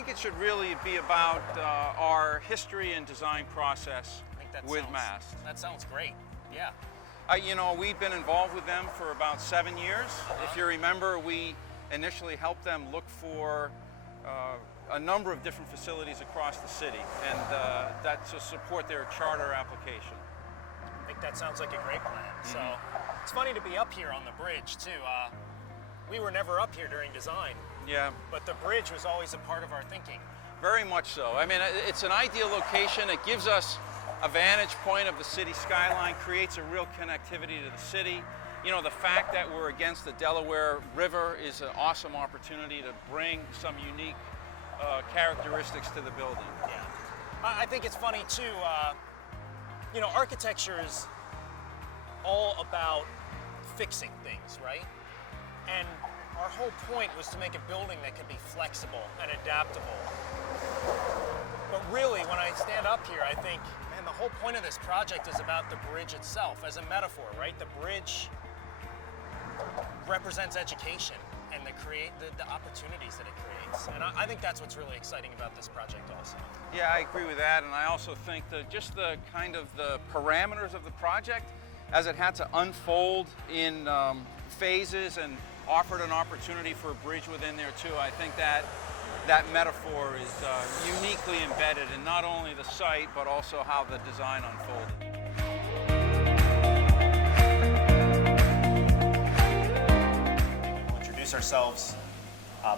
think it should really be about our history and design process with MAST. That sounds great. Yeah. You know, we've been involved with them for about 7 years. If you remember, we initially helped them look for a number of different facilities across the city, and that's to support their charter application. I think that sounds like a great plan. So it's funny to be up here on the bridge too. We were never up here during design. Yeah. But the bridge was always a part of our thinking. Very much so. I mean, it's an ideal location. It gives us a vantage point of the city skyline, creates a real connectivity to the city. You know, the fact that we're against the Delaware River is an awesome opportunity to bring some unique characteristics to the building. Yeah. I think it's funny too, you know, architecture is all about fixing things, right? And our whole point was to make a building that could be flexible and adaptable. But really, when I stand up here, I think, man, the whole point of this project is about the bridge itself as a metaphor, right? The bridge represents education and the opportunities that it creates. And I think that's what's really exciting about this project also. Yeah, I agree with that, and I also think that just the kind of the parameters of the project, as it had to unfold in phases and offered an opportunity for a bridge within there too. I think that that metaphor is uniquely embedded in not only the site, but also how the design unfolded. Introduce ourselves.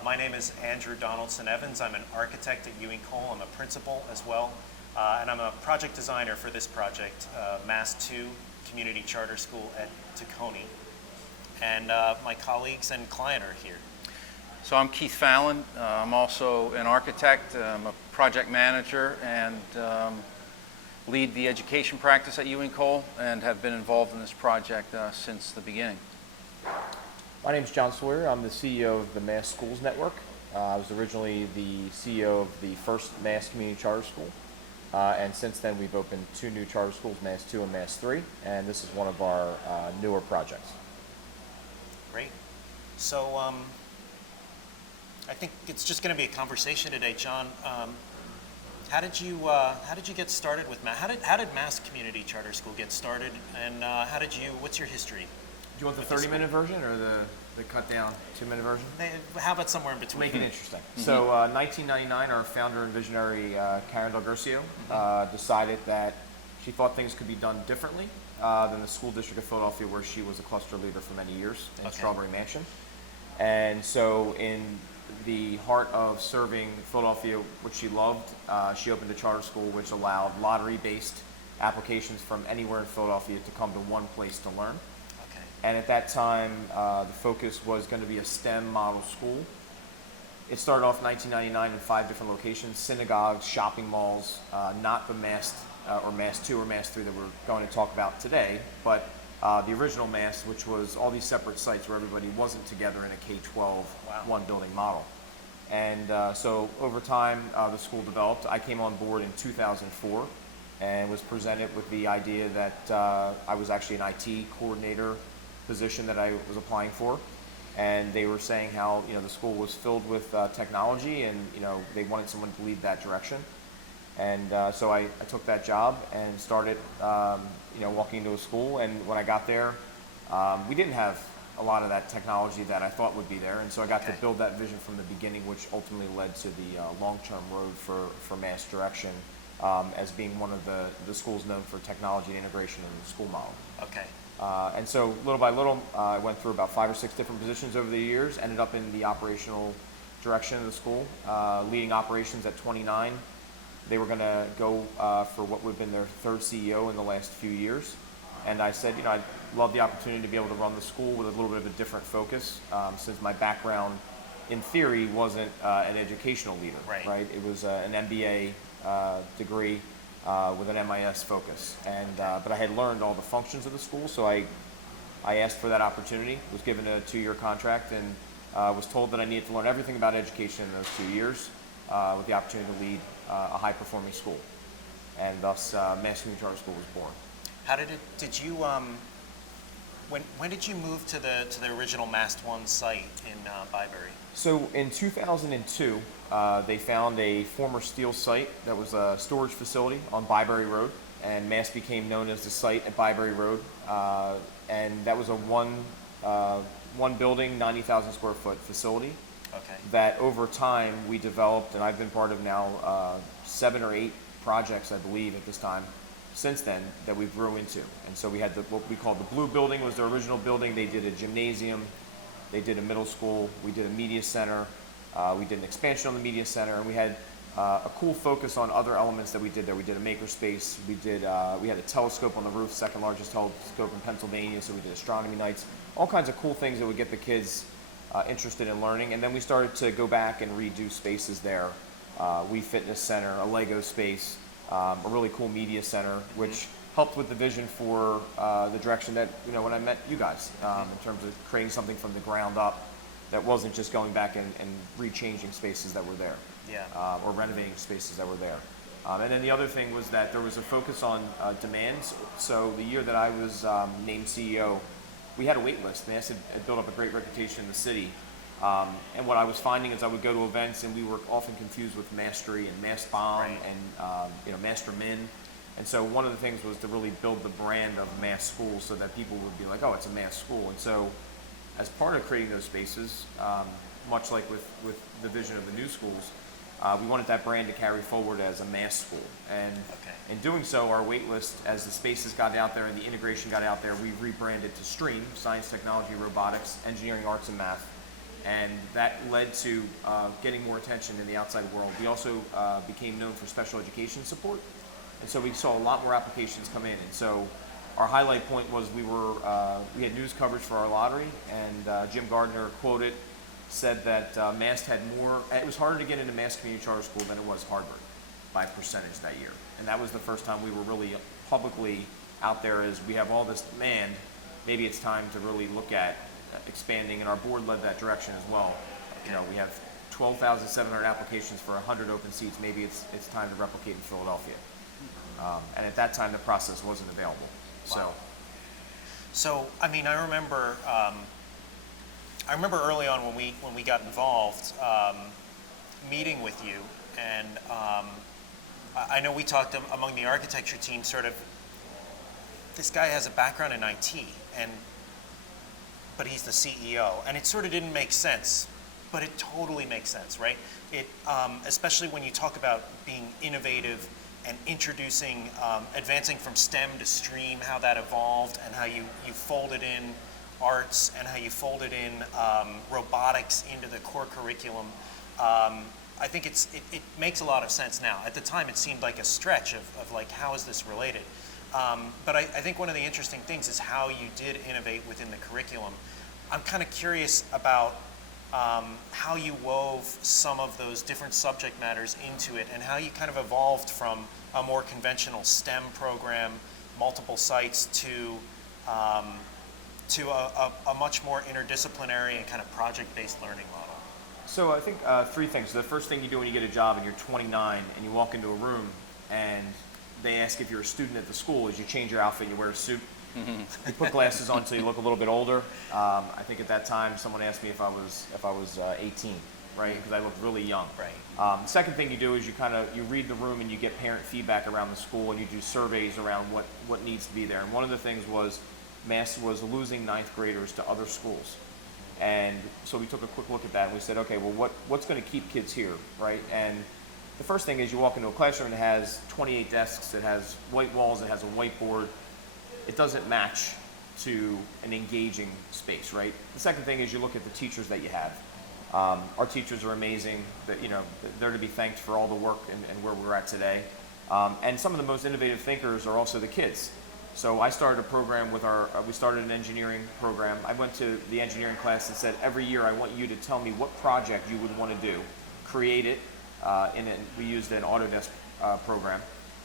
My name is Andrew Donaldson Evans. I'm an architect at Ewing Cole. I'm a principal as well. And I'm a project designer for this project, MAST 2 Community Charter School at Tacony. And my colleagues and client are here. So I'm Keith Fallon. I'm also an architect. I'm a project manager and lead the education practice at Ewing Cole and have been involved in this project since the beginning. My name is John Sawyer. I'm the CEO of the MAST Schools Network. I was originally the CEO of the first MAST Community Charter School. And since then we've opened 2 new charter schools, MAST 2 and MAST 3, and this is one of our newer projects. Great. So I think it's just going to be a conversation today, John. How did you get started with MAST? How did MAST Community Charter School get started, and what's your history? Do you want the 30-minute version or the cut down 2-minute version? How about somewhere in between? Make it interesting. So 1999, our founder and visionary Karen Del Guercio decided that she thought things could be done differently than the school district of Philadelphia, where she was a cluster leader for many years in Strawberry Mansion. And so in the heart of serving Philadelphia, which she loved, she opened a charter school which allowed lottery-based applications from anywhere in Philadelphia to come to one place to learn. Okay. And at that time, the focus was going to be a STEM model school. It started off in 1999 in 5 different locations: synagogues, shopping malls, not the MAST or MAST 2 or MAST 3 that we're going to talk about today, but the original MAST, which was all these separate sites where everybody wasn't together in a K-12 one building model. And so over time, the school developed. I came on board in 2004 and was presented with the idea that I was actually an IT coordinator position that I was applying for. And they were saying how, you know, the school was filled with technology, and, you know, they wanted someone to lead that direction. And so I took that job and started, you know, walking into a school. And when I got there, we didn't have a lot of that technology that I thought would be there. And so I got to build that vision from the beginning, which ultimately led to the long-term road for MAST Direction as being one of the schools known for technology and integration in the school model. Okay. And so little by little, I went through about 5 or 6 different positions over the years, ended up in the operational direction of the school, leading operations at 29. They were going to go for what would have been their 3rd CEO in the last few years. And I said, you know, I'd love the opportunity to be able to run the school with a little bit of a different focus, since my background, in theory, wasn't an educational leader. Right? It was an MBA degree with an MIS focus. And but I had learned all the functions of the school, so I asked for that opportunity, was given a 2-year contract, and was told that I needed to learn everything about education in those 2 years, with the opportunity to lead a high-performing school. And thus, MAST Community Charter School was born. How did When did you move to the original Mast One site in Byberry? So in 2002, they found a former steel site that was a storage facility on Byberry Road, and Mast became known as the site at Byberry Road. And that was a one building, 90,000 square foot facility Okay. that over time we developed, and I've been part of now 7 or 8 projects, I believe, at this time, since then, that we grew into. And so we had what we called the Blue Building was the original building. They did a gymnasium, they did a middle school, we did a media center, we did an expansion on the media center, and we had a cool focus on other elements that we did there. We did a makerspace, we had a telescope on the roof, second largest telescope in Pennsylvania, so we did astronomy nights, all kinds of cool things that would get the kids interested in learning. And then we started to go back and redo spaces there. Wii Fitness Center, a Lego space, a really cool media center, which helped with the vision for the direction that, when I met you guys, in terms of creating something from the ground up that wasn't just going back and rechanging spaces that were there, or renovating spaces that were there. And then the other thing was that there was a focus on demands. So the year that I was named CEO, we had a wait list. Mast had built up a great reputation in the city. And what I was finding is I would go to events and we were often confused with Mastery and Mast Bomb, Right. and Master Min. And so one of the things was to really build the brand of Mast School so that people would be like, oh, it's a Mast School. And so as part of creating those spaces, much like with the vision of the new schools, we wanted that brand to carry forward as a Mast School. And in doing so, our wait list, as the spaces got out there and the integration got out there, we rebranded to STREAM, Science, Technology, Robotics, Engineering, Arts, and Math. And that led to getting more attention in the outside world. We also became known for special education support. And so we saw a lot more applications come in. And so our highlight point was we had news coverage for our lottery, and Jim Gardner quoted, said that Mast had more, it was harder to get into Mast Community Charter School than it was Harvard by percentage that year. And that was the first time we were really publicly out there as we have all this demand, maybe it's time to really look at expanding, and our board led that direction as well. We have 12,700 applications for 100 open seats. Maybe it's time to replicate in Philadelphia. And at that time, the process wasn't available. Wow. So, I mean, I remember early on when we got involved, meeting with you, and I know we talked among the architecture team, sort of, this guy has a background in IT, but he's the CEO, and it sort of didn't make sense, but it totally makes sense, right? It, especially when you talk about being innovative and introducing, advancing from STEM to STREAM, how that evolved, and how you folded in arts, and how you folded in robotics into the core curriculum. I think it makes a lot of sense now. At the time, it seemed like a stretch of like, how is this related? But I think one of the interesting things is how you did innovate within the curriculum. I'm kind of curious about how you wove some of those different subject matters into it, and how you kind of evolved from a more conventional STEM program, multiple sites, to a much more interdisciplinary and kind of project-based learning model. So I think 3 things. The first thing you do when you get a job and you're 29 and you walk into a room and they ask if you're a student at the school is you change your outfit, you wear a suit. You put glasses on so you look a little bit older. I think at that time someone asked me if I was 18, right? Because I looked really young. Right. The second thing you do is you read the room and you get parent feedback around the school, and you do surveys around what needs to be there. And one of the things was Mast was losing 9th graders to other schools. And so we took a quick look at that and we said, okay, well, what's going to keep kids here, right? And the first thing is you walk into a classroom that has 28 desks, it has white walls, it has a whiteboard. It doesn't match to an engaging space, right? The second thing is you look at the teachers that you have. Our teachers are amazing. They're to be thanked for all the work and where we're at today. And some of the most innovative thinkers are also the kids. So I started a program with we started an engineering program. I went to the engineering class and said, every year I want you to tell me what project you would want to do. Create it. We used an Autodesk program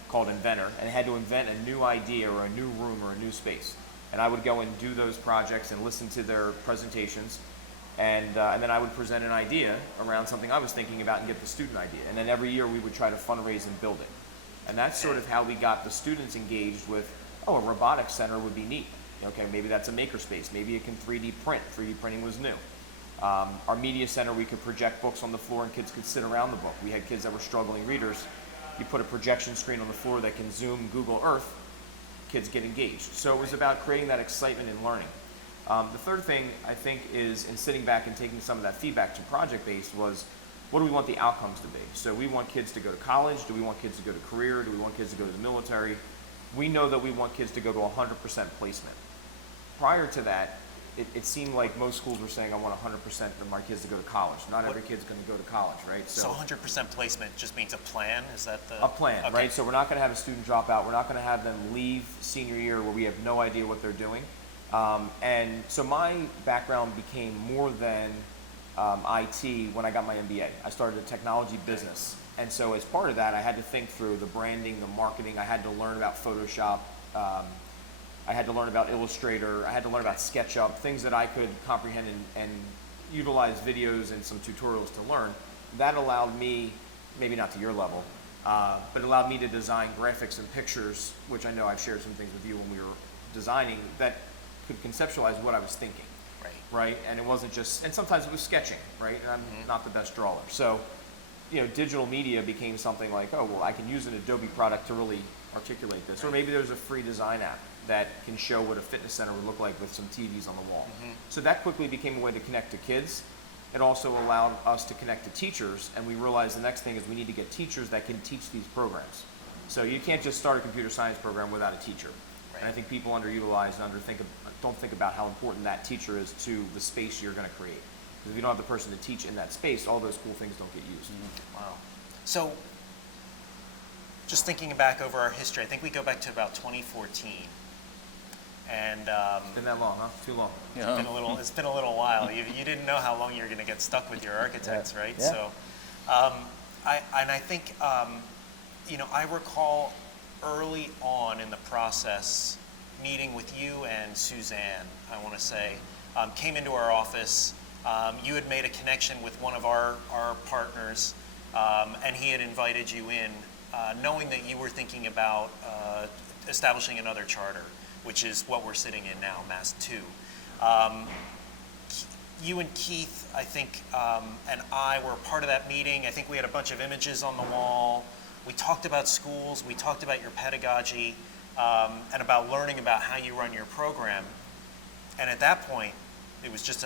called Inventor, and had to invent a new idea or a new room or a new space. And I would go and do those projects and listen to their presentations, and then I would present an idea around something I was thinking about and get the student idea. And then every year we would try to fundraise and build it. And that's sort of how we got the students engaged with, oh, a robotics center would be neat. Okay, maybe that's a makerspace. Maybe it can 3D print. 3D printing was new. Our media center, we could project books on the floor and kids could sit around the book. We had kids that were struggling readers. You put a projection screen on the floor that can zoom Google Earth, kids get engaged. So it was about creating that excitement in learning. The third thing, I think, is in sitting back and taking some of that feedback to project-based was, what do we want the outcomes to be? So we want kids to go to college. Do we want kids to go to career? Do we want kids to go to the military? We know that we want kids to go to 100% placement. Prior to that, it seemed like most schools were saying, I want 100% of my kids to go to college. Not every kid's going to go to college, right? So 100% placement just means a plan? Is that the... A plan, okay. right? So we're not going to have a student drop out. We're not going to have them leave senior year where we have no idea what they're doing. And so my background became more than IT when I got my MBA. I started a technology business. And so as part of that, I had to think through the branding, the marketing. I had to learn about Photoshop. I had to learn about Illustrator. I had to learn about SketchUp, things that I could comprehend and utilize videos and some tutorials to learn. That allowed me, maybe not to your level, but allowed me to design graphics and pictures, which I know I've shared some things with you when we were designing, that could conceptualize what I was thinking. Right? And it wasn't just, and sometimes it was sketching, right? And I'm not the best drawer. So, digital media became something like, oh, well, I can use an Adobe product to really articulate this. Or maybe there's a free design app that can show what a fitness center would look like with some TVs on the wall. So that quickly became a way to connect to kids. It also allowed us to connect to teachers, and we realized the next thing is we need to get teachers that can teach these programs. So you can't just start a computer science program without a teacher. Right. And I think people underutilize and don't think about how important that teacher is to the space you're going to create. Because if you don't have the person to teach in that space, all those cool things don't get used. Wow. So, just thinking back over our history, I think we go back to about 2014. And It's been that long, huh? Too long. it's been a little while. You didn't know how long you were going to get stuck with your architects, right? Yeah. So, I think I recall early on in the process meeting with you and Suzanne. I want to say came into our office. You had made a connection with one of our partners, and he had invited you in, knowing that you were thinking about establishing another charter, which is what we're sitting in now, Mass 2. You and Keith, I think, and I were part of that meeting. I think we had a bunch of images on the wall. We talked about schools. We talked about your pedagogy, and about learning about how you run your program. And at that point, it was just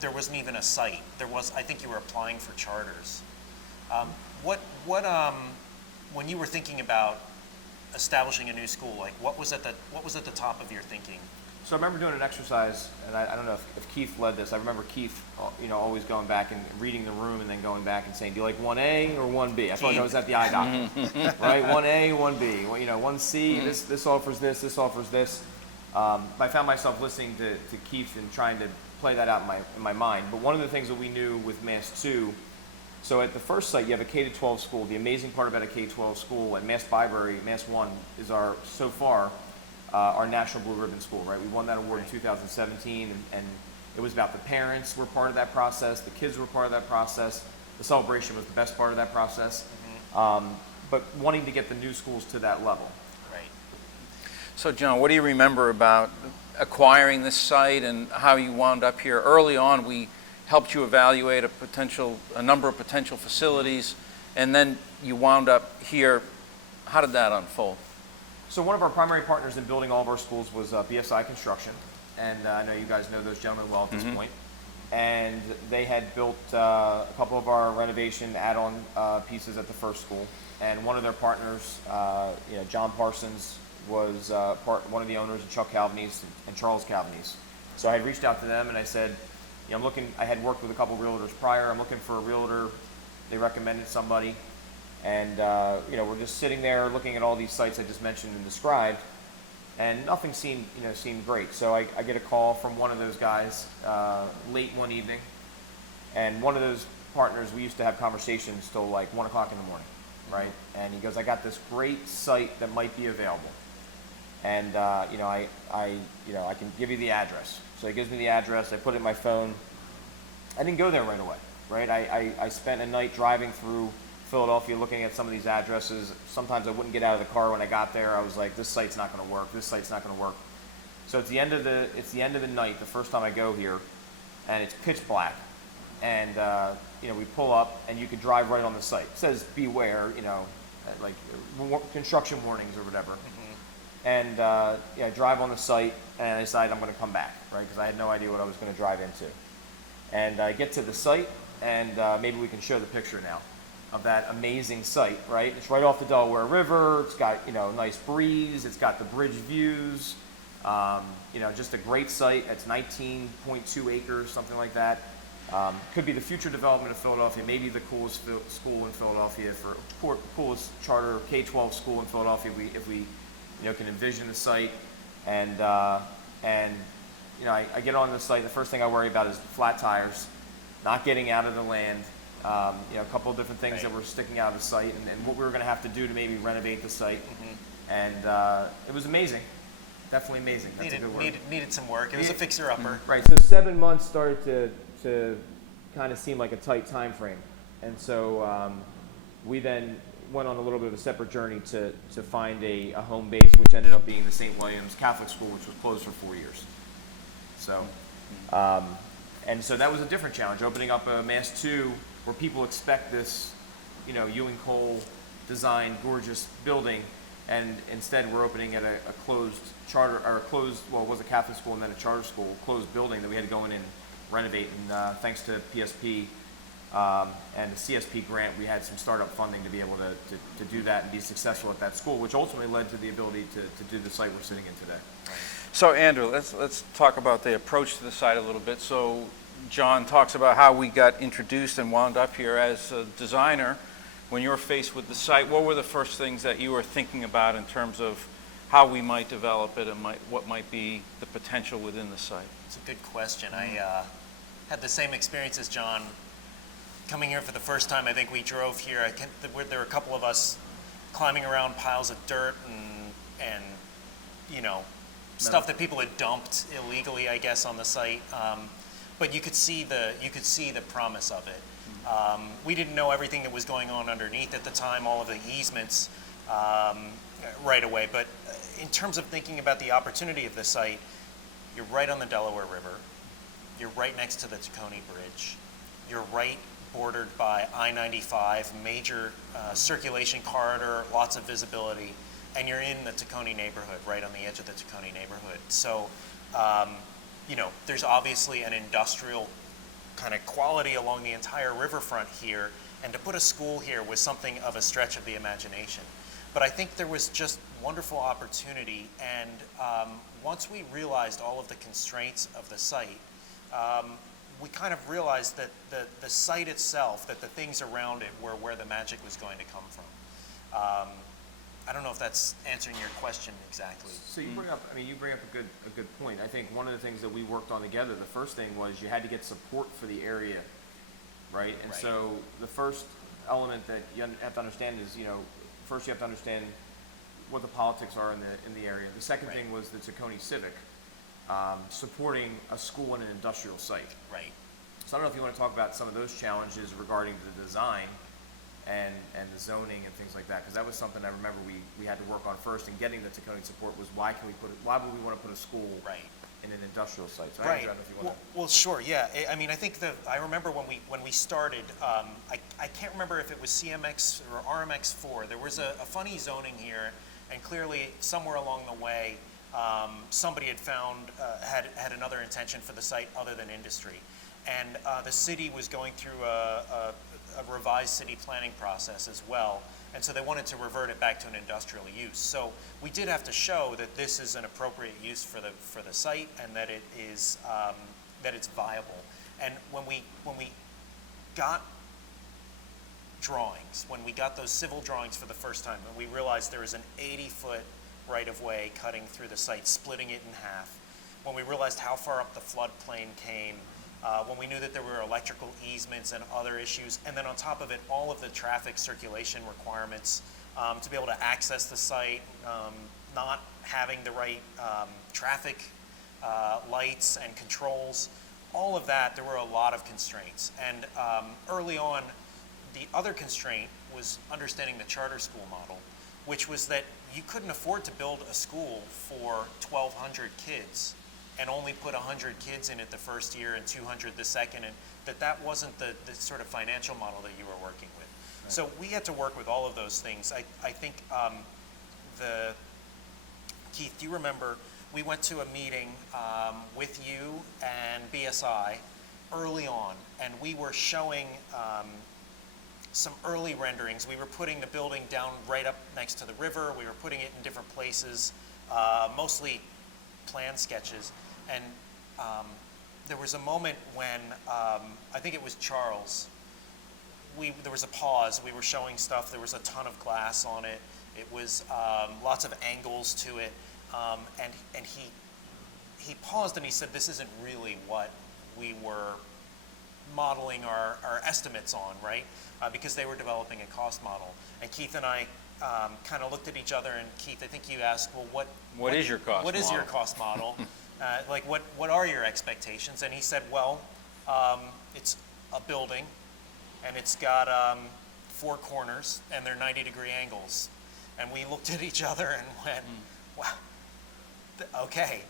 there wasn't even a site. I think you were applying for charters. When you were thinking about establishing a new school, like what was at the top of your thinking? So I remember doing an exercise, and I don't know if Keith led this. I remember Keith, always going back and reading the room and then going back and saying, do you like 1A or 1B? I felt like I was at the eye doctor, right? 1A, 1B, 1C, this offers this offers this. I found myself listening to Keith and trying to play that out in my mind. But one of the things that we knew with Mass 2, so at the first site, you have a K-12 school. The amazing part about a K-12 school at Mass Byberry, Mass 1, is our National Blue Ribbon School, right? We won that award in 2017, and it was about the parents were part of that process, the kids were part of that process. The celebration was the best part of that process. But wanting to get the new schools to that level. Right. So John, what do you remember about acquiring this site and how you wound up here? Early on, we helped you evaluate a number of potential facilities, and then you wound up here. How did that unfold? So one of our primary partners in building all of our schools was BSI Construction, and I know you guys know those gentlemen well at this point. And they had built a couple of our renovation add-on pieces at the first school. And one of their partners, John Parsons, was one of the owners of Chuck Calvinese and Charles Calvinese. So I had reached out to them and I said, I had worked with a couple of realtors prior. I'm looking for a realtor. They recommended somebody. And, we're just sitting there looking at all these sites I just mentioned and described, and nothing seemed great. So I get a call from one of those guys late one evening, and one of those partners, we used to have conversations till like 1 o'clock in the morning, right? And he goes, I got this great site that might be available. And, I can give you the address. So he gives me the address, I put it in my phone. I didn't go there right away, right? I spent a night driving through Philadelphia looking at some of these addresses. Sometimes I wouldn't get out of the car when I got there. I was like, this site's not going to work. This site's not going to work. So it's the end of the night, the first time I go here, and it's pitch black, and we pull up, and you could drive right on the site. It says beware, like construction warnings or whatever. And I drive on the site, and I decide I'm going to come back, right? Because I had no idea what I was going to drive into. And I get to the site, and maybe we can show the picture now of that amazing site, right? It's right off the Delaware River. It's got nice breeze. It's got the bridge views. Just a great site. It's 19.2 acres, something like that. Could be the future development of Philadelphia. Maybe the coolest school in Philadelphia, coolest charter K-12 school in Philadelphia. If we can envision the site, and I get on the site. The first thing I worry about is flat tires, not getting out of the land. A couple of different things that were sticking out of the site, and what we were going to have to do to maybe renovate the site. And it was amazing, definitely amazing. That's a good word. Needed some work. It was a fixer-upper. Right. So 7 months started to kind of seem like a tight time frame, and so we then went on a little bit of a separate journey to find a home base, which ended up being the St. William's Catholic School, which was closed for 4 years. So, and so that was a different challenge, opening up a Mass 2 where people expect this, Ewing Cole designed, gorgeous building, and instead we're opening at a closed charter, or a closed, well, it was a Catholic school and then a charter school, closed building that we had to go in and renovate. And thanks to PSP and the CSP grant, we had some startup funding to be able to do that and be successful at that school, which ultimately led to the ability to do the site we're sitting in today. So Andrew, let's talk about the approach to the site a little bit. So John talks about how we got introduced and wound up here as a designer. When you were faced with the site, what were the first things that you were thinking about in terms of how we might develop it and what might be the potential within the site? It's a good question. I had the same experience as John. Coming here for the first time, I think we drove here. There were a couple of us climbing around piles of dirt and stuff that people had dumped illegally, I guess, on the site. But you could see the promise of it. We didn't know everything that was going on underneath at the time, all of the easements right away. But in terms of thinking about the opportunity of the site, you're right on the Delaware River. You're right next to the Tacony Bridge. You're right bordered by I-95, major circulation corridor, lots of visibility, and you're in the Tacony neighborhood, right on the edge of the Tacony neighborhood. So, there's obviously an industrial kind of quality along the entire riverfront here, and to put a school here was something of a stretch of the imagination. But I think there was just wonderful opportunity, and once we realized all of the constraints of the site, we kind of realized that the site itself, that the things around it were where the magic was going to come from. I don't know if that's answering your question exactly. So you bring up a good point. I think one of the things that we worked on together, the first thing was you had to get support for the area, right? And so the first element that you have to understand is, first you have to understand what the politics are in the area. The second thing was the Tacony Civic, supporting a school in an industrial site. Right. So I don't know if you want to talk about some of those challenges regarding the design and the zoning and things like that, because that was something I remember we had to work on first, and getting the Tacony support was why would we want to put a school in an industrial site? So I don't know if you want well, sure, yeah. I mean, I think I remember when we started, I can't remember if it was CMX or RMX4. There was a funny zoning here, and clearly somewhere along the way, somebody had found had another intention for the site other than industry, and the city was going through a revised city planning process as well, and so they wanted to revert it back to an industrial use. So we did have to show that this is an appropriate use for the site, and that it is that it's viable. And when we got drawings, when we got those civil drawings for the first time, and we realized there was an 80-foot right-of-way cutting through the site, splitting it in half, when we realized how far up the floodplain came, when we knew that there were electrical easements and other issues, and then on top of it, all of the traffic circulation requirements to be able to access the site, not having the right traffic lights and controls, all of that, there were a lot of constraints. And early on, the other constraint was understanding the charter school model, which was that you couldn't afford to build a school for 1,200 kids and only put 100 kids in it the first year and 200 the second, and that wasn't the sort of financial model that you were working with. Right. So we had to work with all of those things. I think Keith, do you remember, we went to a meeting with you and BSI early on, and we were showing some early renderings. We were putting the building down right up next to the river. We were putting it in different places, mostly plan sketches. And there was a moment when, I think it was Charles, there was a pause. We were showing stuff. There was a ton of glass on it. It was lots of angles to it. And he paused and he said, this isn't really what we were modeling our estimates on, right? Because they were developing a cost model. And Keith and I kind of looked at each other, and Keith, I think you asked, well, what is your cost model? What is your cost model? Like, what are your expectations? And he said, well, it's a building, and it's got 4 corners, and they're 90-degree angles. And we looked at each other and went, wow, okay,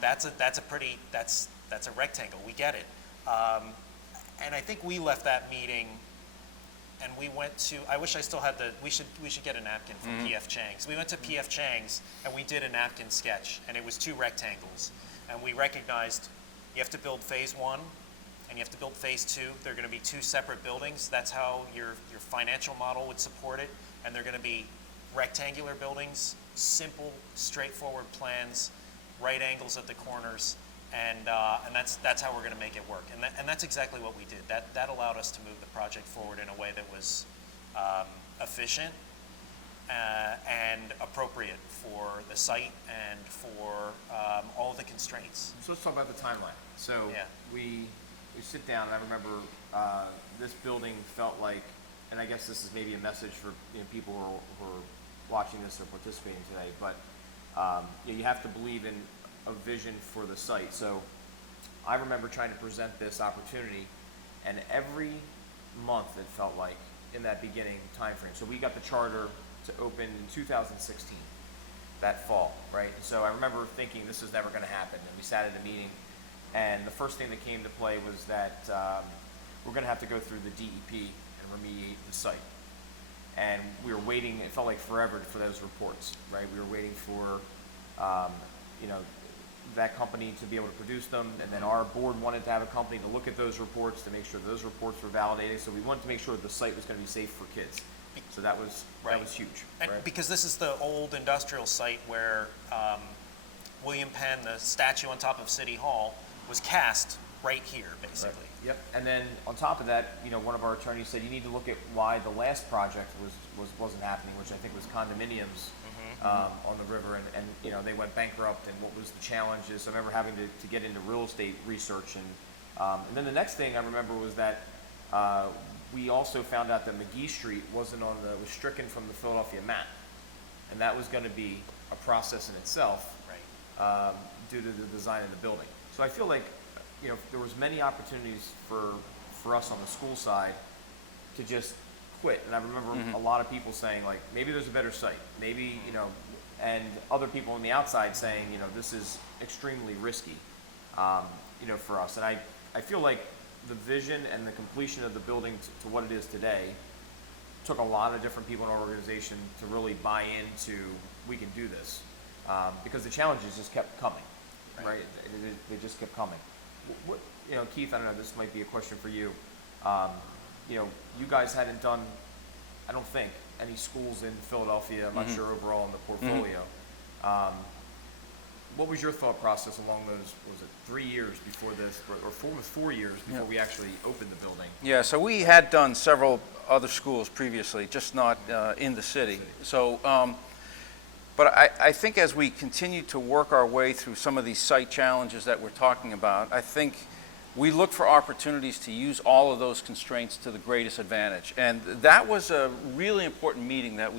that's a rectangle. We get it. And I think we left that meeting, and we went to, I wish I still had we should get a napkin from P.F. Chang's. We went to P.F. Chang's, and we did a napkin sketch, and it was 2 rectangles. And we recognized you have to build phase 1, and you have to build phase 2. They're going to be 2 separate buildings. That's how your financial model would support it. And they're going to be rectangular buildings, simple, straightforward plans, right angles at the corners. And that's how we're going to make it work. And that's exactly what we did. That allowed us to move the project forward in a way that was efficient and appropriate for the site and for all the constraints. So let's talk about the timeline. So yeah. we sit down, and I remember this building felt like, and I guess this is maybe a message for people who are watching this or participating today, but you have to believe in a vision for the site. So I remember trying to present this opportunity, and every month it felt like in that beginning time frame. So we got the charter to open in 2016, that fall, right? And so I remember thinking this is never going to happen, and we sat at a meeting, and the first thing that came to play was that we're going to have to go through the DEP and remediate the site. And we were waiting, it felt like forever for those reports, right? We were waiting for, that company to be able to produce them, and then our board wanted to have a company to look at those reports to make sure those reports were validated. So we wanted to make sure that the site was going to be safe for kids. So that was huge. And right? because this is the old industrial site where William Penn, the statue on top of City Hall, was cast right here, basically. Right. Yep. And then on top of that, one of our attorneys said you need to look at why the last project wasn't happening, which I think was condominiums on the river, and they went bankrupt, and what was the challenges. So I remember having to get into real estate research, and then the next thing I remember was that we also found out that McGee Street was stricken from the Philadelphia map, and that was going to be a process in itself, right. Due to the design of the building. So I feel like there was many opportunities for us on the school side to just quit. And I remember a lot of people saying, like, maybe there's a better site, maybe, and other people on the outside saying, this is extremely risky, for us. And I feel like the vision and the completion of the building to what it is today took a lot of different people in our organization to really buy into, we can do this, because the challenges just kept coming, right? They just kept coming. What, Keith, I don't know, this might be a question for you. You guys hadn't done, I don't think, any schools in Philadelphia. I'm not sure overall in the portfolio. What was your thought process along those, was it 3 years before this, or 4 years before we actually opened the building? Yeah, so we had done several other schools previously, just not in the city. So, but I think as we continue to work our way through some of these site challenges that we're talking about, I think we look for opportunities to use all of those constraints to the greatest advantage. And that was a really important meeting that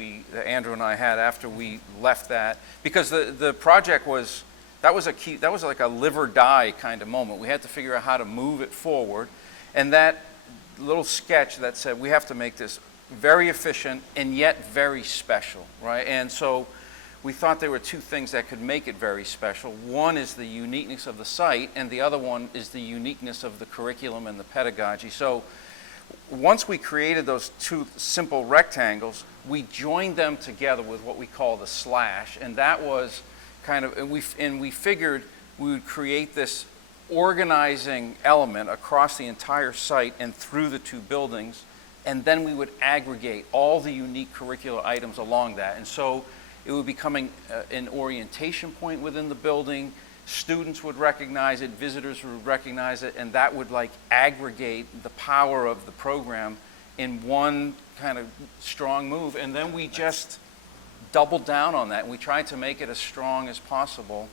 Andrew and I had after we left that, because the project was like a live or die kind of moment. We had to figure out how to move it forward. And that little sketch that said we have to make this very efficient, and yet very special, right? And so we thought there were two things that could make it very special. One is the uniqueness of the site, and the other one is the uniqueness of the curriculum and the pedagogy. So once we created those two simple rectangles, we joined them together with what we call the slash, and that was kind of, and we figured we would create this organizing element across the entire site and through the two buildings, and then we would aggregate all the unique curricular items along that. And so it would become an orientation point within the building. Students would recognize it, visitors would recognize it, and that would like aggregate the power of the program in one kind of strong move. And then we just doubled down on that, and we tried to make it as strong as possible.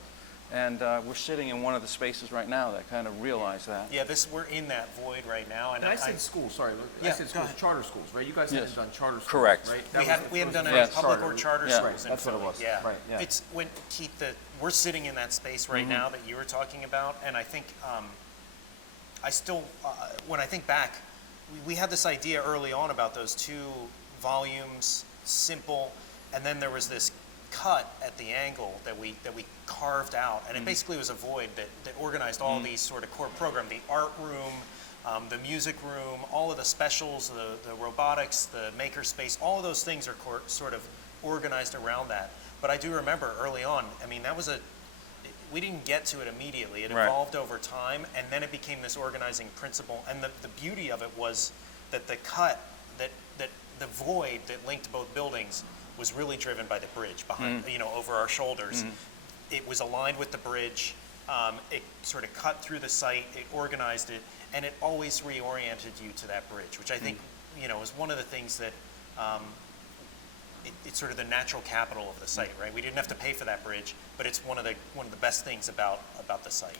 And we're sitting in one of the spaces right now that kind of realize that. Yeah, we're in that void right now. And I said schools, sorry. Yeah, I said schools, charter schools, right? You guys haven't done charter schools, Correct. right? We haven't done any Yes. public or charter Yeah. schools in That's what it Philly. was. Yeah. Right, yeah. It's when Keith, we're sitting in that space right now that you were talking about, and I think I still, when I think back, we had this idea early on about those two volumes, simple, and then there was this cut at the angle that we carved out, and it basically was a void that organized all these sort of core program, the art room, the music room, all of the specials, the robotics, the maker space, all of those things are sort of organized around that. But I do remember early on, I mean, we didn't get to it immediately. It Right. evolved over time, and then it became this organizing principle. And the beauty of it was that the cut, that the void that linked both buildings was really driven by the bridge behind, over our shoulders. It was aligned with the bridge. It sort of cut through the site. It organized it, and it always reoriented you to that bridge, which I think, is one of the things that it's sort of the natural capital of the site, right? We didn't have to pay for that bridge, but it's one of the best things about the site.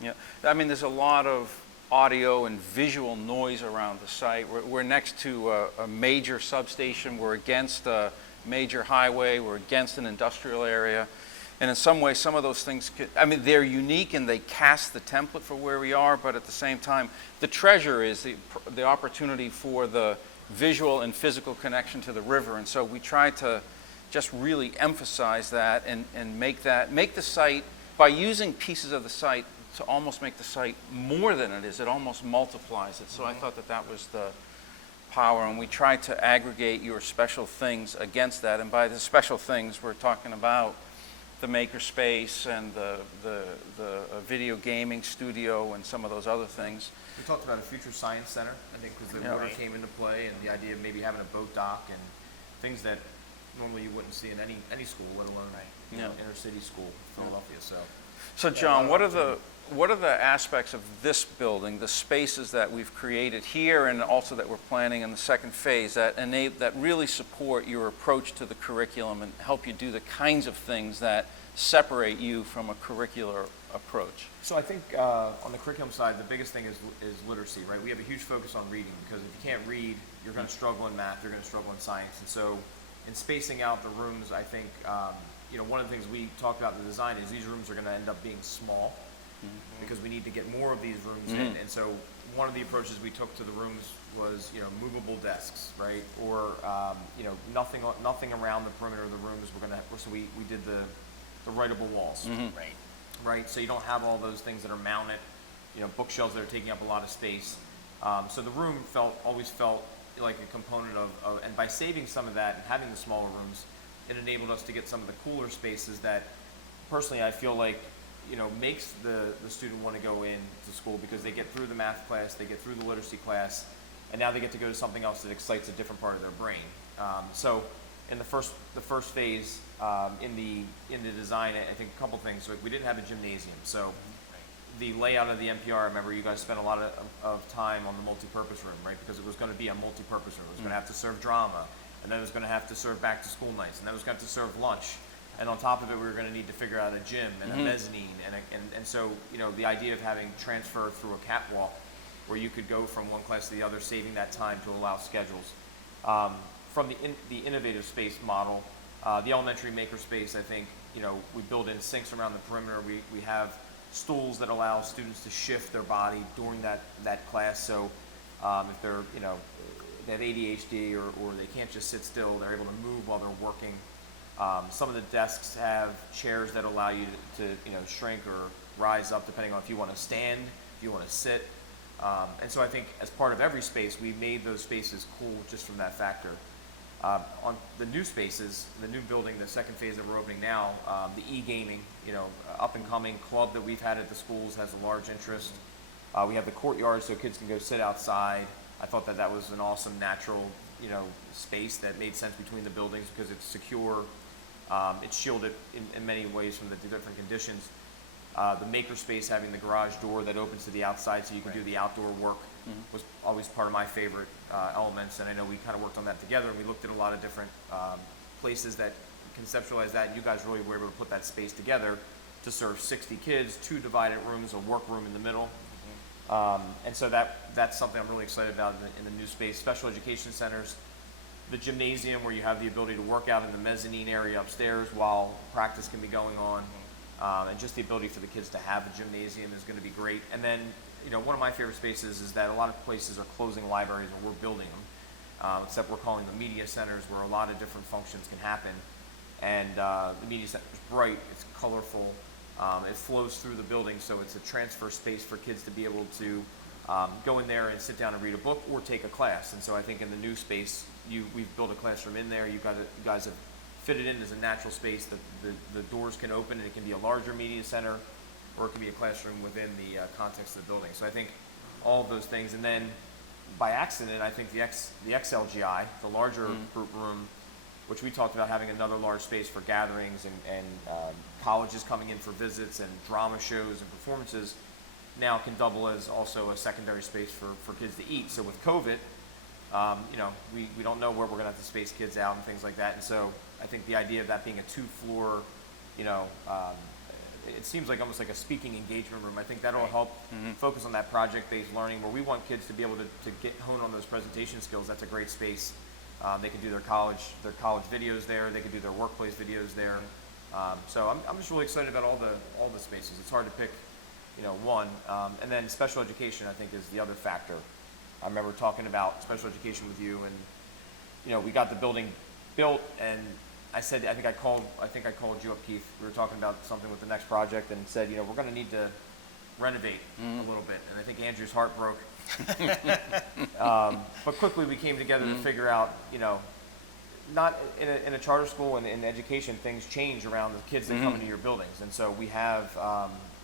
Yeah, I mean, there's a lot of audio and visual noise around the site. We're next to a major substation. We're against a major highway. We're against an industrial area. And in some ways, some of those things, they're unique and they cast the template for where we are, but at the same time, the treasure is the opportunity for the visual and physical connection to the river. And so we try to just really emphasize that and make the site, by using pieces of the site to almost make the site more than it is, it almost multiplies it. So I thought that was the power, and we tried to aggregate your special things against that. And by the special things, we're talking about the maker space and the video gaming studio and some of those other things. We talked about a future science center, I think, because the Yeah. water came into play, and the idea of maybe having a boat dock and things that normally you wouldn't see in any school, let alone inner city school, Philadelphia. So John, what are the aspects of this building, the spaces that we've created here and also that we're planning in the second phase that really support your approach to the curriculum and help you do the kinds of things that separate you from a curricular approach? So I think on the curriculum side, the biggest thing is literacy, right? We have a huge focus on reading, because if you can't read, you're going to struggle in math, you're going to struggle in science. And so in spacing out the rooms, I think, one of the things we talked about in the design is these rooms are going to end up being small, because we need to get more of these rooms in. And so one of the approaches we took to the rooms was, movable desks, right? Or, nothing around the perimeter of the rooms. So we did the writable walls. Right, so you don't have all those things that are mounted, bookshelves that are taking up a lot of space. So the room always felt like a component of, and by saving some of that and having the smaller rooms, it enabled us to get some of the cooler spaces that, personally, I feel like, makes the student want to go into school, because they get through the math class, they get through the literacy class, and now they get to go to something else that excites a different part of their brain. So in the first phase, in the design, I think a couple things. So we didn't have a gymnasium, so the layout of the NPR, I remember you guys spent a lot of time on the multi-purpose room, right? Because it was going to be a multi-purpose room. It was going to have to serve drama, and then it was going to have to serve back to school nights, and then it was going to have to serve lunch. And on top of it, we were going to need to figure out a gym and a mezzanine, and so the idea of having transfer through a catwalk, where you could go from one class to the other, saving that time to allow schedules. From the innovative space model, the elementary maker space, I think, we build in sinks around the perimeter. We have stools that allow students to shift their body during that class. So if they're, they have ADHD or they can't just sit still. They're able to move while they're working. Some of the desks have chairs that allow you to shrink or rise up depending on if you want to stand, if you want to sit. And so I think as part of every space, we made those spaces cool just from that factor. On the new spaces, the new building, the second phase that we're opening now, the e-gaming, up and coming club that we've had at the schools has a large interest. We have the courtyard so kids can go sit outside. I thought that was an awesome natural, space that made sense between the buildings because it's secure. It's shielded in many ways from the different conditions. The maker space having the garage door that opens to the outside so you can do the outdoor work was always part of my favorite elements, and I know we kind of worked on that together, and we looked at a lot of different places that conceptualize that, and you guys really were able to put that space together to serve 60 kids, 2 divided rooms, a work room in the middle. And so that's something I'm really excited about in the new space. Special education centers, the gymnasium where you have the ability to work out in the mezzanine area upstairs while practice can be going on. And just the ability for the kids to have a gymnasium is going to be great. And then, one of my favorite spaces is that a lot of places are closing libraries and we're building them, except we're calling them media centers where a lot of different functions can happen. And the media center is bright, it's colorful, it flows through the building, so it's a transfer space for kids to be able to go in there and sit down and read a book or take a class. And so I think in the new space, we've built a classroom in there. You guys have fitted in as a natural space. The doors can open and it can be a larger media center or it can be a classroom within the context of the building. So I think all of those things. And then by accident, I think the XLGI, the larger group room, which we talked about having another large space for gatherings and colleges coming in for visits and drama shows and performances, now can double as also a secondary space for kids to eat. So with COVID, we don't know where we're going to have to space kids out and things like that. And so I think the idea of that being a 2-floor, it seems like almost like a speaking engagement room. I think that'll help focus on that project-based learning where we want kids to be able to hone on those presentation skills. That's a great space. They can do their college videos there. They can do their workplace videos there. So I'm just really excited about all the spaces. It's hard to pick, one. And then special education, I think, is the other factor. I remember talking about special education with you, and we got the building built, and I said, I think I called you up, Keith. We were talking about something with the next project, and said, we're going to need to renovate a little bit. And I think Andrew's heart broke. But quickly we came together to figure out, not in a charter school and in education, things change around the kids that come into your buildings. And so we have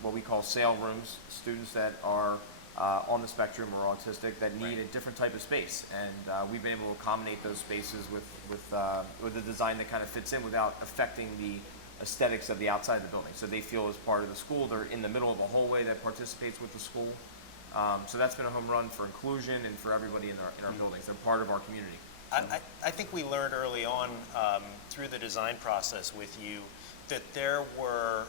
what we call sale rooms, students that are on the spectrum or autistic that need a different type of space. And we've been able to accommodate those spaces with a design that kind of fits in without affecting the aesthetics of the outside of the building. So they feel as part of the school. They're in the middle of a hallway that participates with the school. So that's been a home run for inclusion and for everybody in our buildings. They're part of our community. I think we learned early on through the design process with you that there were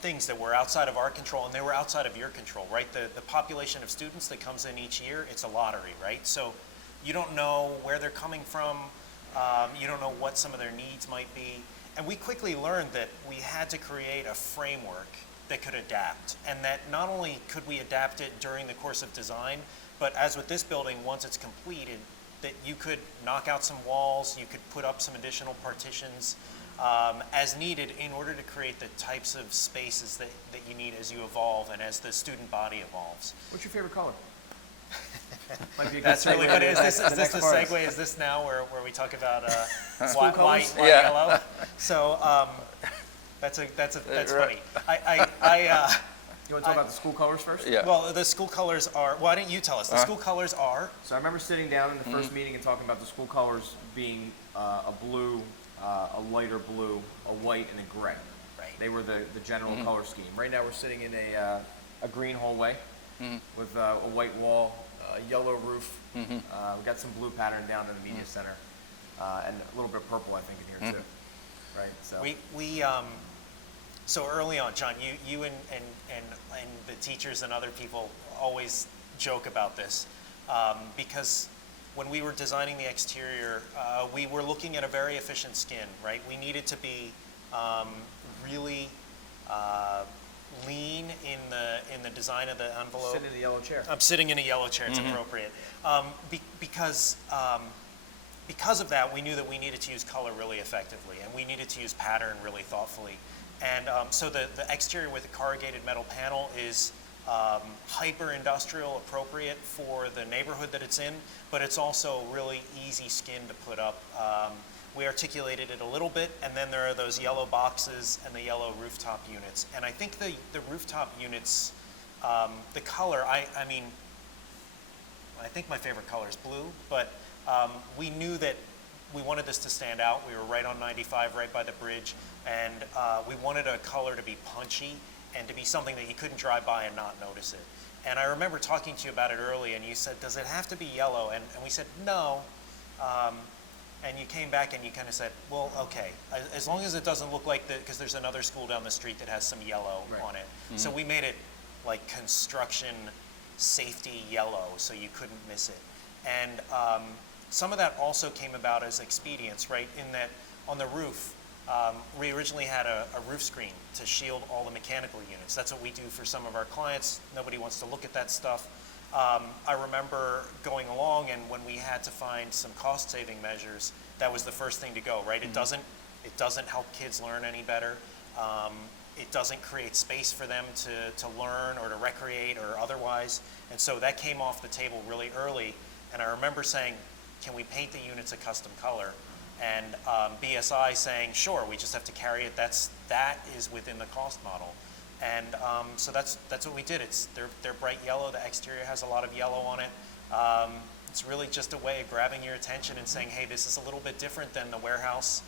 things that were outside of our control and they were outside of your control, right? The population of students that comes in each year, it's a lottery, right? So you don't know where they're coming from. You don't know what some of their needs might be. And we quickly learned that we had to create a framework that could adapt, and that not only could we adapt it during the course of design, but as with this building, once it's completed, that you could knock out some walls, you could put up some additional partitions as needed in order to create the types of spaces that you need as you evolve and as the student body evolves. What's your favorite color? That's really good. Is this the segue? Is this now where we talk about white, yellow? So that's funny. You want to talk about the school colors first? Yeah. Well, the school colors are. Why don't you tell us? The school colors are. So I remember sitting down in the first meeting and talking about the school colors being a blue, a lighter blue, a white, and a gray. Right. They were the general color scheme. Right now we're sitting in a green hallway with a white wall, a yellow roof. We got some blue pattern down in the media center, and a little bit purple, I think, in here too. Right. So We so early on, John, you and the teachers and other people always joke about this because when we were designing the exterior, we were looking at a very efficient skin, right? We needed to be really lean in in the design of the envelope. Sit in the yellow chair. I'm sitting in a yellow chair. It's appropriate. Because of that, we knew that we needed to use color really effectively, and we needed to use pattern really thoughtfully. And so the exterior with the corrugated metal panel is hyper industrial, appropriate for the neighborhood that it's in, but it's also really easy skin to put up. We articulated it a little bit, and then there are those yellow boxes and the yellow rooftop units. And I think the rooftop units, the color, I mean, I think my favorite color is blue, but we knew that we wanted this to stand out. We were right on 95, right by the bridge, and we wanted a color to be punchy and to be something that you couldn't drive by and not notice it. And I remember talking to you about it early, and you said, does it have to be yellow? And we said, no. And you came back and you kind of said, well, okay, as long as it doesn't look like because there's another school down the street that has some yellow on it. So we made it like construction safety yellow, so you couldn't miss it. And some of that also came about as expedience, right? In that on the roof, we originally had a roof screen to shield all the mechanical units. That's what we do for some of our clients. Nobody wants to look at that stuff. I remember going along, and when we had to find some cost-saving measures, that was the first thing to go, right? It doesn't help kids learn any better. It doesn't create space for them to learn or to recreate or otherwise. And so that came off the table really early. And I remember saying, can we paint the units a custom color? And BSI saying, sure, we just have to carry it. That is within the cost model. And so that's what we did. They're bright yellow. The exterior has a lot of yellow on it. It's really just a way of grabbing your attention and saying, hey, this is a little bit different than the warehouse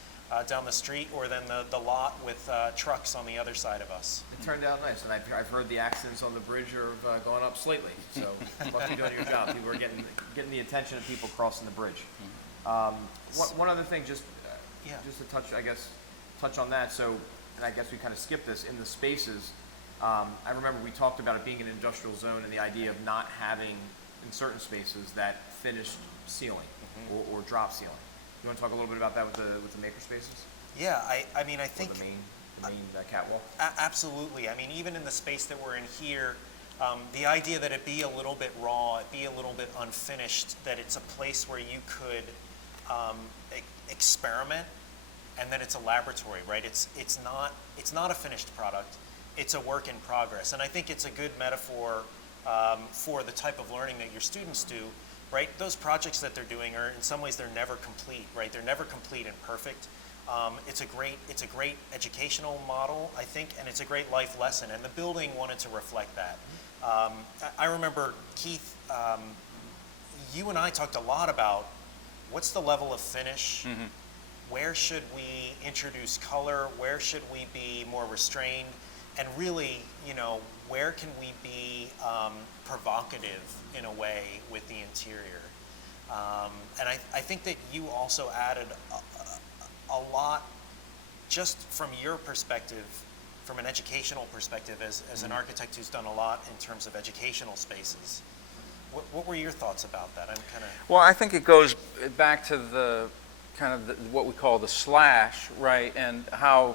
down the street or than the lot with trucks on the other side of us. It turned out nice, and I've heard the accidents on the bridge are going up slightly. So must be doing your job. People are getting the attention of people crossing the bridge. One other thing, just to touch on that. So, and I guess we kind of skipped this in the spaces. I remember we talked about it being an industrial zone and the idea of not having in certain spaces that finished ceiling or drop ceiling. You want to talk a little bit about that with the maker spaces? Yeah, I mean, I think the main catwalk. Absolutely. I mean, even in the space that we're in here, the idea that it be a little bit raw, it be a little bit unfinished, that it's a place where you could experiment, and that it's a laboratory, right? It's not a finished product. It's a work in progress, and I think it's a good metaphor for the type of learning that your students do, right? Those projects that they're doing are, in some ways, they're never complete, right? They're never complete and perfect. It's a great educational model, I think, and it's a great life lesson, and the building wanted to reflect that. I remember, Keith, you and I talked a lot about what's the level of finish, where should we introduce color, where should we be more restrained, and really, where can we be provocative in a way with the interior. And I think that you also added a lot, just from your perspective, from an educational perspective, as an architect who's done a lot in terms of educational spaces. What were your thoughts about that? Well, I think it goes back to the what we call the slash, right? And how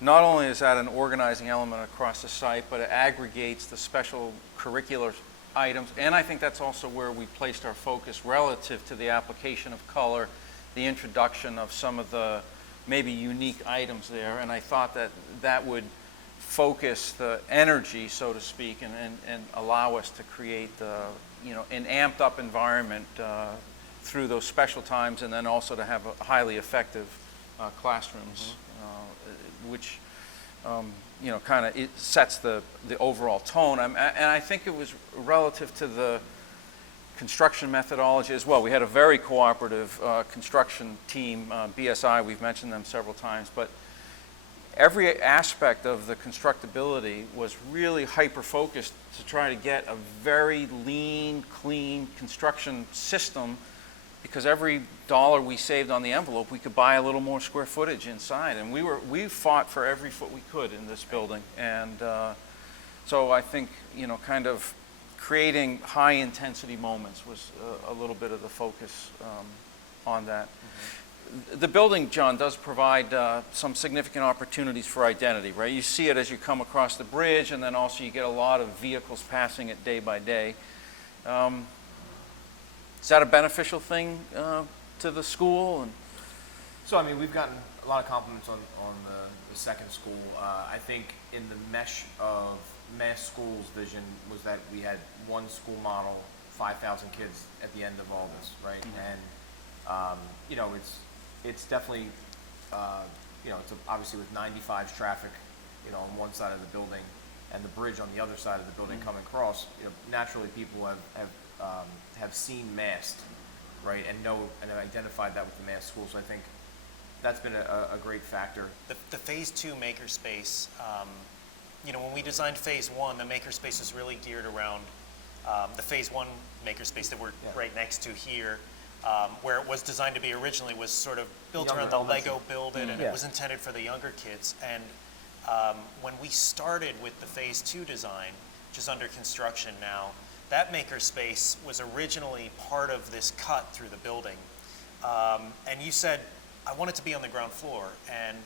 not only is that an organizing element across the site, but it aggregates the special curricular items. And I think that's also where we placed our focus relative to the application of color, the introduction of some of the maybe unique items there. And I thought that would focus the energy, so to speak, and allow us to create an amped up environment through those special times, and then also to have a highly effective classrooms, which kind of it sets the overall tone. And I think it was relative to the construction methodology as well. We had a very cooperative construction team, BSI. We've mentioned them several times, but every aspect of the constructability was really hyper-focused to try to get a very lean, clean construction system, because every dollar we saved on the envelope, we could buy a little more square footage inside. And we fought for every foot we could in this building. And so I think, kind of creating high-intensity moments was a little bit of the focus on that. the building, John, does provide some significant opportunities for identity, right? You see it as you come across the bridge, and then also you get a lot of vehicles passing it day by day. Is that a beneficial thing to the school? And So, I mean, we've gotten a lot of compliments on the second school. I think in the mesh of Mass School's vision was that we had one school model, 5,000 kids at the end of all this, right? And, you know, it's definitely, you know, it's obviously with 95's traffic, you know, on one side of the building and the bridge on the other side of the building coming across, you know, naturally people have seen Mast, right, and know and have identified that with the Mast School. So I think that's been a great factor. The Phase 2 makerspace, you know, when we designed Phase 1, the makerspace was really geared around the Phase 1 makerspace that we're right next to here, where it was designed to be originally was sort of built Younger around the elementary. Lego build it, and Yeah. it was intended for the younger kids. And when we started with the Phase 2 design, which is under construction now, that makerspace was originally part of this cut through the building. And you said, I want it to be on the ground floor. And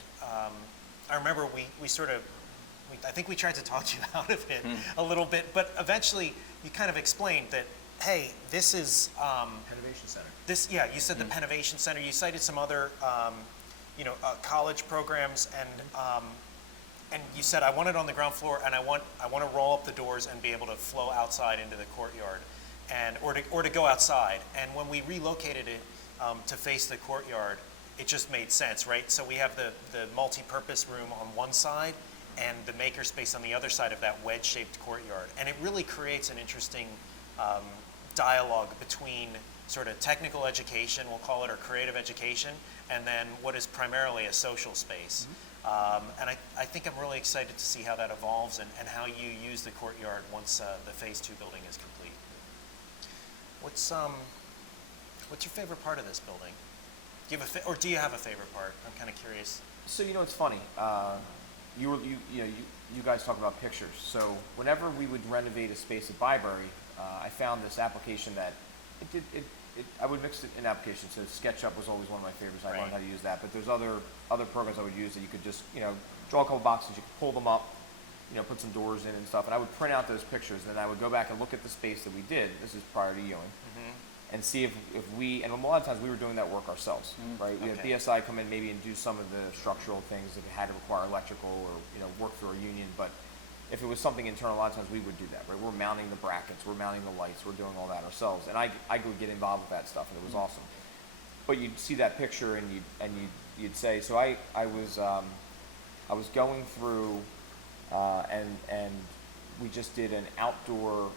I remember I think we tried to talk you out of it a little bit, but eventually you kind of explained that, hey, this is Innovation Center. this. Yeah, you said the Pennovation Center. You cited some other, you know, college programs, and you said I want it on the ground floor, and I want to roll up the doors and be able to flow outside into the courtyard, and or to go outside. And when we relocated it to face the courtyard, it just made sense, right? So we have the multi-purpose room on one side and the makerspace on the other side of that wedge-shaped courtyard. And it really creates an interesting dialogue between sort of technical education, we'll call it, or creative education, and then what is primarily a social space. And I think I'm really excited to see how that evolves and how you use the courtyard once the Phase 2 building is complete. What's your favorite part of this building? Do you have a favorite part? I'm kind of curious. So, you know, it's funny. You guys talk about pictures. So whenever we would renovate a space at Byberry, I found this application that I would mix it in applications. So SketchUp was always one of my favorites. I learned how to use that. But there's other programs I would use that you could just, you know, draw a couple boxes, you could pull them up, you know, put some doors in and stuff. And I would print out those pictures, and then I would go back and look at the space that we did. This is prior to Ewing. And see if we, and a lot of times we were doing that work ourselves, right? We had Okay. BSI come in maybe and do some of the structural things that had to require electrical or, you know, work through a union. But if it was something internal, a lot of times we would do that, right? We're mounting the brackets, we're mounting the lights, we're doing all that ourselves. And I would get involved with that stuff, and it was awesome. But you'd see that picture and you'd say, so I was going through, and we just did an outdoor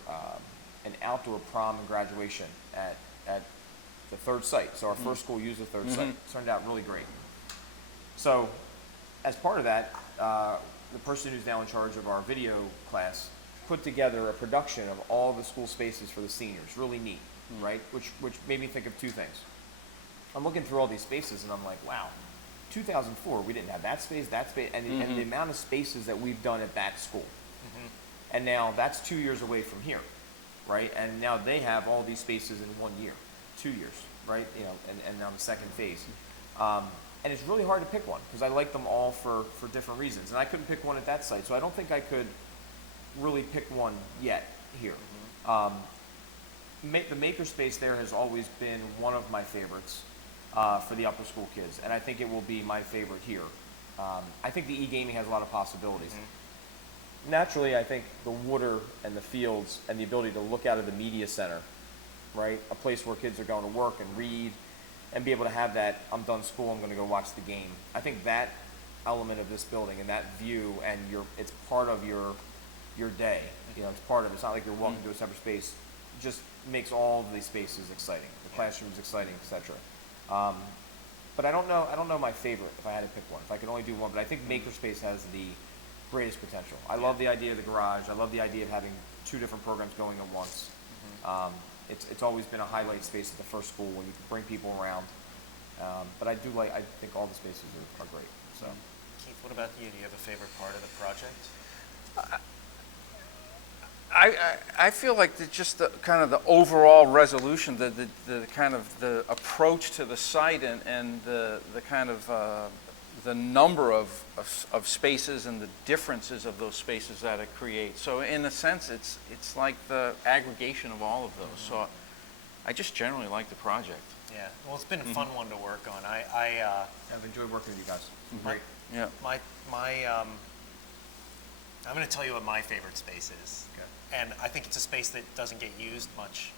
prom and graduation at the third site. So our first school used the third site. It turned out really great. So as part of that, the person who's now in charge of our video class put together a production of all the school spaces for the seniors. Really neat, right? Which made me think of two things. I'm looking through all these spaces and I'm like, wow, 2004, we didn't have that space, and the amount of spaces that we've done at that school. And now that's 2 years away from here, right? And now they have all these spaces in 1 year, 2 years, right? You know, and on the second phase. And it's really hard to pick one because I like them all for different reasons. And I couldn't pick one at that site, so I don't think I could really pick one yet here. The makerspace there has always been one of my favorites for the upper school kids, and I think it will be my favorite here. I think the e-gaming has a lot of possibilities. Naturally, I think the water and the fields and the ability to look out of the media center, right? A place where kids are going to work and read and be able to have that, I'm done school, I'm going to go watch the game. I think that element of this building and that view and it's part of your day. You know, it's part of it. It's not like you're walking to a separate space. It just makes all of these spaces exciting. The classroom's exciting, etc. But I don't know my favorite if I had to pick one. If I could only do one, but I think Makerspace has the greatest potential. I love the idea of the garage. I love the idea of having two different programs going at once. It's always been a highlight space at the first school when you can bring people around. But I think all the spaces are great. So, Keith, what about you? Do you have a favorite part of the project? I feel like just the kind of the overall resolution, the kind of the approach to the site and the kind of the number of spaces and the differences of those spaces that it creates. So in a sense, it's like the aggregation of all of those. So I just generally like the project. Yeah. Well, it's been a fun one to work on. I've enjoyed working with you guys. Great. Yeah. I'm going to tell you what my favorite space is. Okay. And I think it's a space that doesn't get used much.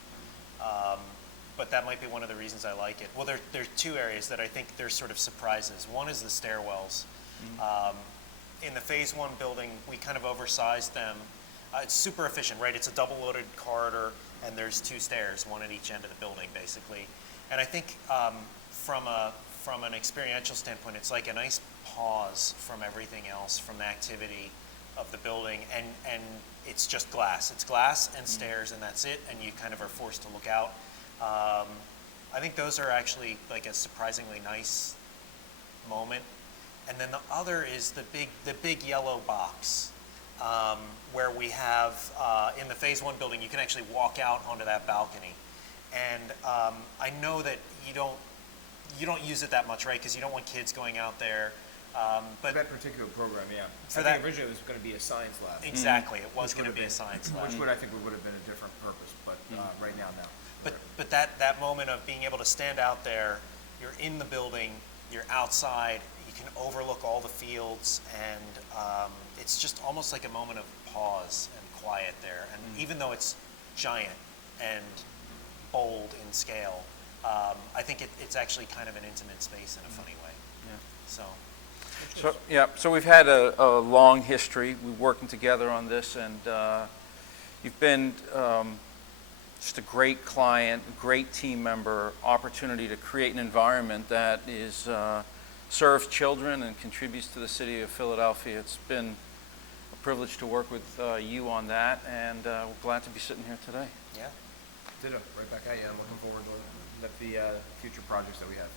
But that might be one of the reasons I like it. Well, there's two areas that I think there's sort of surprises. One is the stairwells. In the Phase 1 building, we kind of oversized them. It's super efficient, right? It's a double-loaded corridor, and there's 2 stairs, one at each end of the building, basically. And I think from an experiential standpoint, it's like a nice pause from everything else, from the activity of the building, and it's just glass. It's glass and stairs, and that's it, and you kind of are forced to look out. I think those are actually like a surprisingly nice moment. And then the other is the big yellow box, where we have in the Phase 1 building, you can actually walk out onto that balcony. And I know that you don't use it that much, right? Because you don't want kids going out there. For that particular program, yeah. For I that- think originally it was going to be a science lab. Exactly, it was Which going to would be a have science been- lab. Which would, I think, would have been a different purpose, but right now, no. But that moment of being able to stand out there, you're in the building, you're outside, you can overlook all the fields, and it's just almost like a moment of pause and quiet there. And even though it's giant and bold in scale, I think it's actually kind of an intimate space in a funny way. Yeah. So, So we've had a long history. We're working together on this, and you've been just a great client, great team member, opportunity to create an environment that is serves children and contributes to the city of Philadelphia. It's been a privilege to work with you on that, and we're glad to be sitting here today. yeah. Ditto, right back at you. I'm looking forward to the future projects that we have.